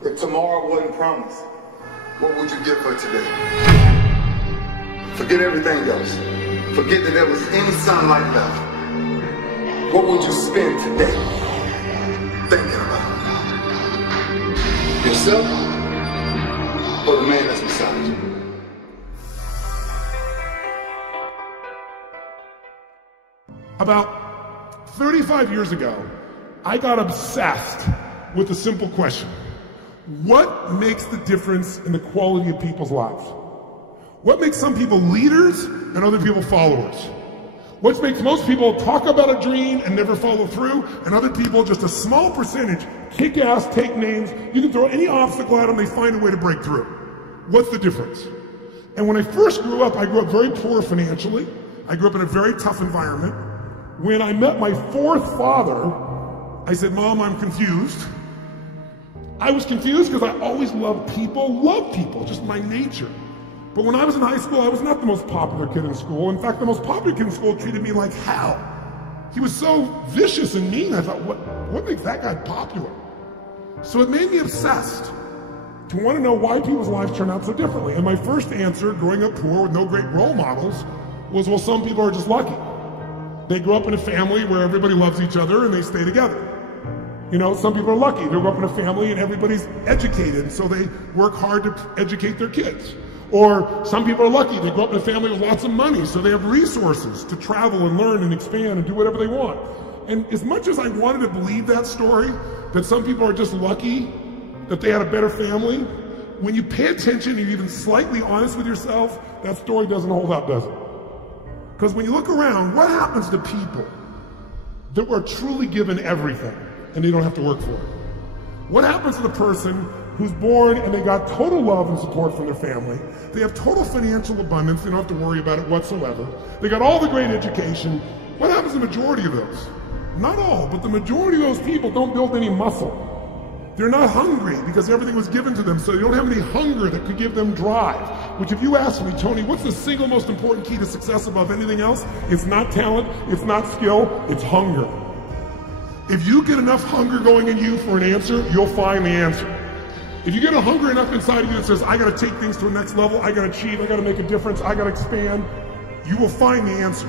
If tomorrow wasn't promised, what would you give for today? Forget everything else. Forget that there was any sunlight left. What would you spend today thinking about? Yourself or the man that's beside you? About 35 years ago, I got obsessed with a simple question. What makes the difference in the quality of people's lives? What makes some people leaders and other people followers? What makes most people talk about a dream and never follow through, and other people, just a small percentage, kick ass, take names, you can throw any obstacle at them, they find a way to break through. What's the difference? And when I first grew up, I grew up very poor financially. I grew up in a very tough environment. When I met my fourth father, I said, Mom, I'm confused. I was confused because I always loved people, just my nature. But when I was in high school, I was not the most popular kid in school. In fact, the most popular kid in school treated me like hell. He was so vicious and mean, I thought, what makes that guy popular? So it made me obsessed to want to know why people's lives turn out so differently. And my first answer, growing up poor with no great role models, was, well, some people are just lucky. They grew up in a family where everybody loves each other and they stay together. You know, some people are lucky. They grow up in a family and everybody's educated, so they work hard to educate their kids. Or some people are lucky. They grow up in a family with lots of money, so they have resources to travel and learn and expand and do whatever they want. And as much as I wanted to believe that story, that some people are just lucky, that they had a better family, when you pay attention and you're even slightly honest with yourself, that story doesn't hold up, does it? Because when you look around, what happens to people that were truly given everything and they don't have to work for it? What happens to the person who's born and they got total love and support from their family? They have total financial abundance, they don't have to worry about it whatsoever. They got all the great education. What happens to the majority of those? Not all, but the majority of those people don't build any muscle. They're not hungry because everything was given to them, so they don't have any hunger that could give them drive. Which if you ask me, Tony, what's the single most important key to success above anything else? It's not talent, it's not skill, it's hunger. If you get enough hunger going in you for an answer, you'll find the answer. If you get a hunger enough inside of you that says, I gotta take things to the next level, I gotta achieve, I gotta make a difference, I gotta expand, you will find the answer.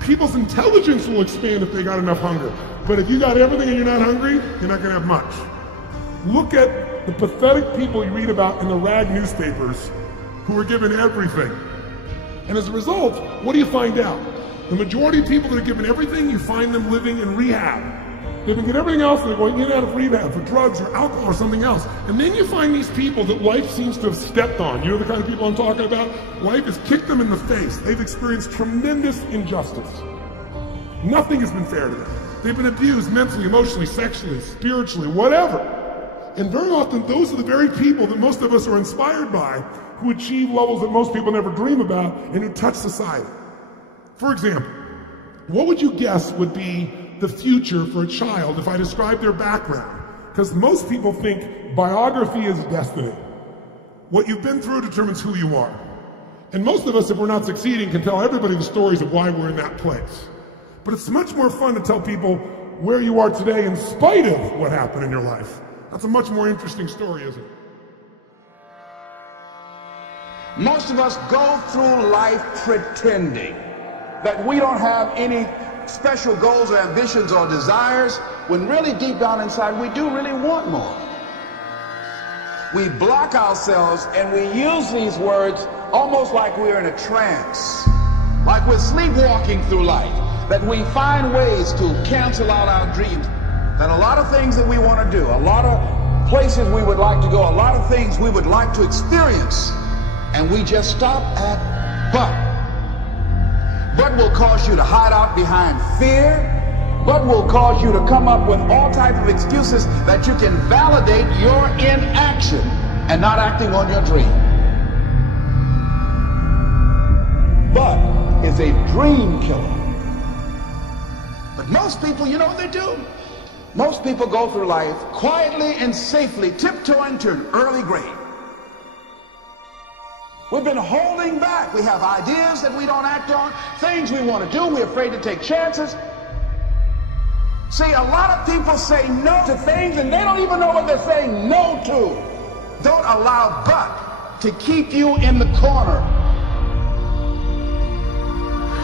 People's intelligence will expand if they got enough hunger. But if you got everything and you're not hungry, you're not gonna have much. Look at the pathetic people you read about in the rag newspapers who are given everything. And as a result, what do you find out? The majority of people that are given everything, you find them living in rehab. They've been getting everything else, and they're going in and out of rehab for drugs or alcohol or something else. And then you find these people that life seems to have stepped on. You know the kind of people I'm talking about? Life has kicked them in the face. They've experienced tremendous injustice. Nothing has been fair to them. They've been abused mentally, emotionally, sexually, spiritually, whatever. And very often, those are the very people that most of us are inspired by, who achieve levels that most people never dream about and who touch society. For example, what would you guess would be the future for a child if I describe their background? Because most people think biography is destiny. What you've been through determines who you are. And most of us, if we're not succeeding, can tell everybody the stories of why we're in that place. But it's much more fun to tell people where you are today in spite of what happened in your life. That's a much more interesting story, isn't it? Most of us go through life pretending that we don't have any special goals or ambitions or desires, when really deep down inside we do really want more. We block ourselves and we use these words almost like we're in a trance, like we're sleepwalking through life, that we find ways to cancel out our dreams, that a lot of things that we want to do, a lot of places we would like to go, a lot of things we would like to experience, and we just stop at but. But will cause you to hide out behind fear. But will cause you to come up with all types of excuses that you can validate your inaction and not acting on your dream. But is a dream killer. But most people, you know what they do? Most people go through life quietly and safely tiptoeing to an early grave. We've been holding back. We have ideas that we don't act on, things we want to do. We're afraid to take chances. See, a lot of people say no to things and they don't even know what they're saying no to. Don't allow but to keep you in the corner.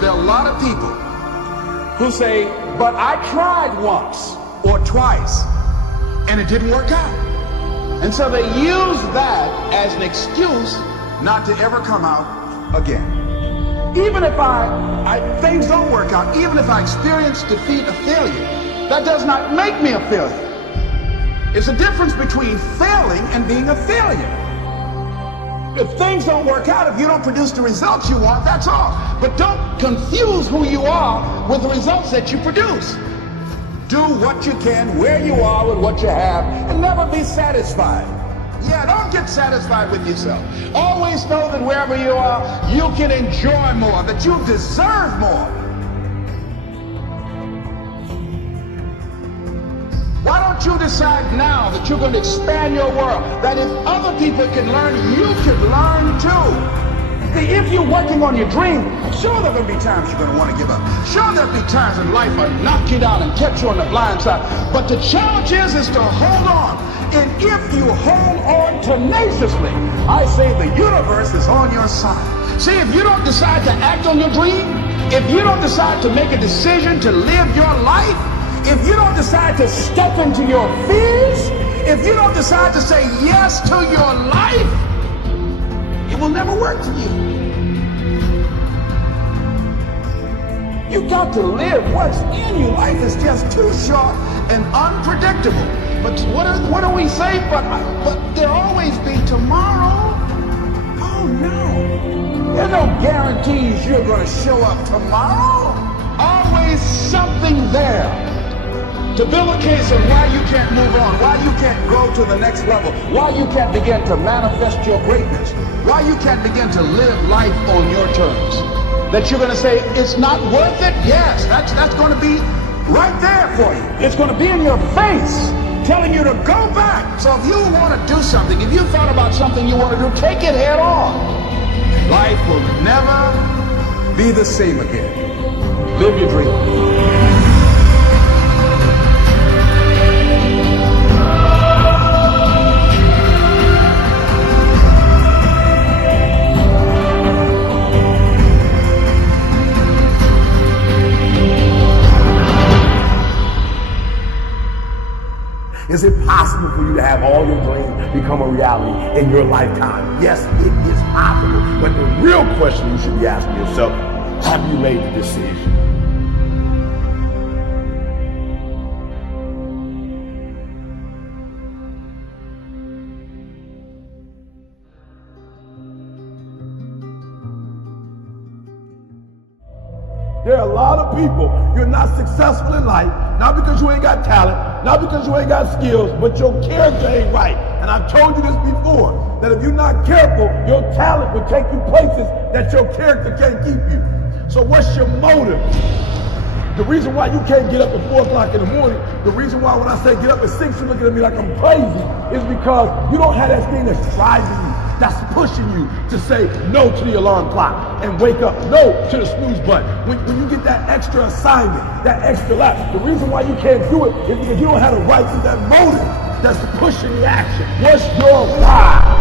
There are a lot of people who say, but I tried once or twice and it didn't work out. And so they use that as an excuse not to ever come out again. Even if things don't work out, even if I experience defeat or failure, that does not make me a failure. It's a difference between failing and being a failure. If things don't work out, if you don't produce the results you want, that's all. But don't confuse who you are with the results that you produce. Do what you can, where you are with what you have, and never be satisfied. Yeah, don't get satisfied with yourself. Always know that wherever you are, you can enjoy more, that you deserve more. Why don't you decide now that you're going to expand your world, that if other people can learn, you can learn too. See, if you're working on your dream, sure there are going to be times you're going to want to give up. Sure there'll be times in life will knock you down and catch you on the blind side. But the challenge is to hold on. And if you hold on tenaciously, I say the universe is on your side. See, if you don't decide to act on your dream, if you don't decide to make a decision to live your life, if you don't decide to step into your fears, if you don't decide to say yes to your life, it will never work for you. You got to live what's in you. Life is just too short and unpredictable. But what do we say? But there'll always be tomorrow. Oh no. There are no guarantees you're going to show up tomorrow. Always something there to build a case of why you can't move on, why you can't grow to the next level, why you can't begin to manifest your greatness, why you can't begin to live life on your terms. That you're going to say, it's not worth it? Yes, that's going to be right there for you. It's going to be in your face, telling you to go back. So if you want to do something, if you thought about something you want to do, take it head on. Life will never be the same again. Live your dream. Is it possible for you to have all your dreams become a reality in your lifetime? Yes, it is possible. But the real question you should be asking yourself, have you made the decision? There are a lot of people, you're not successful in life, not because you ain't got talent, not because you ain't got skills, but your character ain't right. And I've told you this before, that if you're not careful, your talent will take you places that your character can't keep you. So what's your motive? The reason why you can't get up at 4 o'clock in the morning, the reason why when I say get up at 6, you're looking at me like I'm crazy, is because you don't have that thing that's driving you, that's pushing you to say no to the alarm clock and wake up, no to the snooze button. When you get that extra assignment, that extra lap, the reason why you can't do it is because you don't have the right to that motive that's pushing the action. What's your why?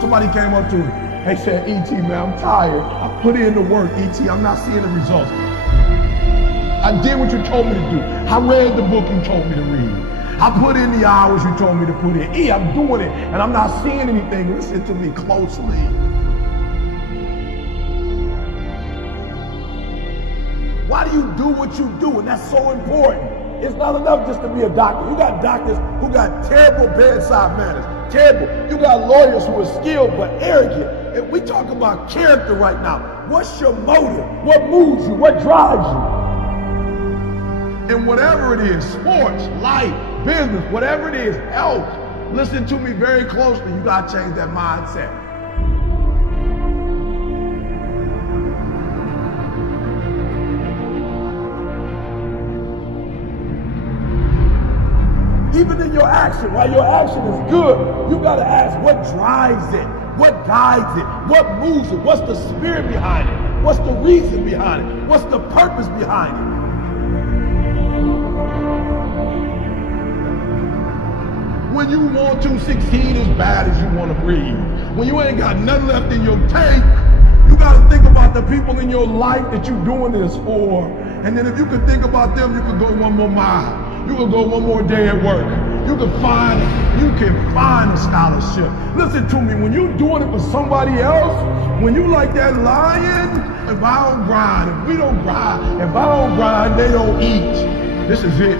Somebody came up to me, they said, E.T., man, I'm tired. I put in the work, E.T., I'm not seeing the results. I did what you told me to do. I read the book you told me to read. I put in the hours you told me to put in. I'm doing it, and I'm not seeing anything. Listen to me closely. Why do you do what you do? And that's so important. It's not enough just to be a doctor. You got doctors who got terrible bedside manners. Terrible. You got lawyers who are skilled but arrogant. And we talk about character right now. What's your motive? What moves you? What drives you? And whatever it is, sports, life, business, whatever it is, health, listen to me very closely. You got to change that mindset. Even in your action, while your action is good, you got to ask what drives it, what guides it, what moves it, what's the spirit behind it, what's the reason behind it, what's the purpose behind it. when you want to succeed as bad as you want to breathe, when you ain't got nothing left in your tank, you got to think about the people in your life that you're doing this for. And then if you could think about them, you could go one more mile. You could go one more day at work. You can find a scholarship. Listen to me, when you're doing it for somebody else, when you like that lion, if I don't grind, if we don't grind, if I don't grind, they don't eat. This is it.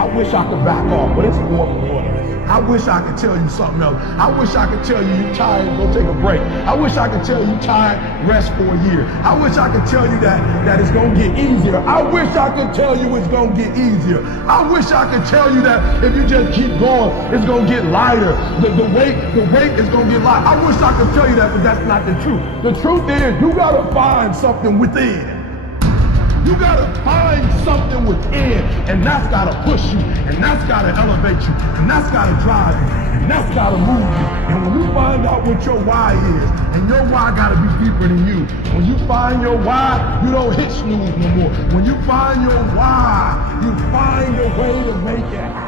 I wish I could back off, but it's more important. I wish I could tell you something else. I wish I could tell you you're tired, go take a break. I wish I could tell you you're tired, rest for a year. I wish I could tell you that it's going to get easier. I wish I could tell you it's going to get easier. I wish I could tell you that if you just keep going, it's going to get lighter. The weight is going to get lighter. I wish I could tell you that, but that's not the truth. The truth is, you got to find something within. You gotta find something within, and that's gotta push you, and that's gotta elevate you, and that's gotta drive you, and that's gotta move you. And when you find out what your why is, and your why gotta be deeper than you, when you find your why, you don't hit snooze no more. When you find your why, you find a way to make it happen.